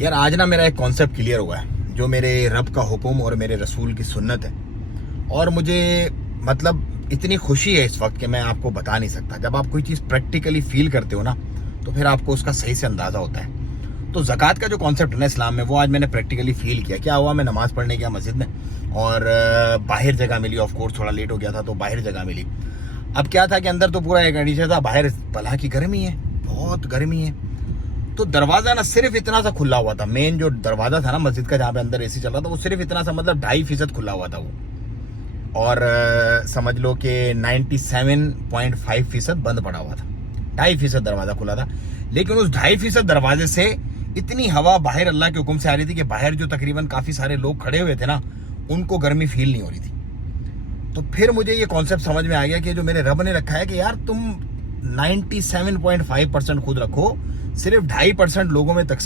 یار آج نا میرا ایک کانسیپٹ کلیئر ہوا ہے جو میرے رب کا حکم اور میرے رسول کی سنت ہے، اور مجھے مطلب اتنی خوشی ہے اس وقت کہ میں آپ کو بتا نہیں سکتا. جب آپ کوئی چیز پریکٹیکلی فیل کرتے ہو نا تو پھر آپ کو اس کا صحیح سے اندازہ ہوتا ہے. تو زکوٰۃ کا جو کانسیپٹ ہے نا اسلام میں، وہ آج میں نے پریکٹیکلی فیل کیا. کیا ہوا، میں نماز پڑھنے گیا مسجد میں اور باہر جگہ ملی. آف کورس تھوڑا لیٹ ہو گیا تھا تو باہر جگہ ملی. اب کیا تھا کہ اندر تو پورا ایئر کنڈیشن تھا، باہر بلا کی گرمی ہے، بہت گرمی ہے. تو دروازہ نا صرف اتنا سا کھلا ہوا تھا. مین جو دروازہ تھا نا مسجد کا جہاں پہ اندر اے سی چل رہا تھا، وہ صرف اتنا سا، مطلب 2.5% کھلا ہوا تھا وہ. اور سمجھ لو کہ 97.5% بند پڑا ہوا تھا. 2.5% دروازہ کھلا تھا. لیکن اس 2.5% دروازے سے اتنی ہوا باہر اللہ کے حکم سے آ رہی تھی کہ باہر جو تقریباً کافی سارے لوگ کھڑے ہوئے تھے نا، ان کو گرمی فیل نہیں ہو رہی تھی. تو پھر مجھے یہ کانسیپٹ سمجھ میں آ گیا کہ جو میرے رب نے رکھا ہے کہ یار تم 97.5% خود رکھو، صرف 2.5% لوگوں میں تقسیم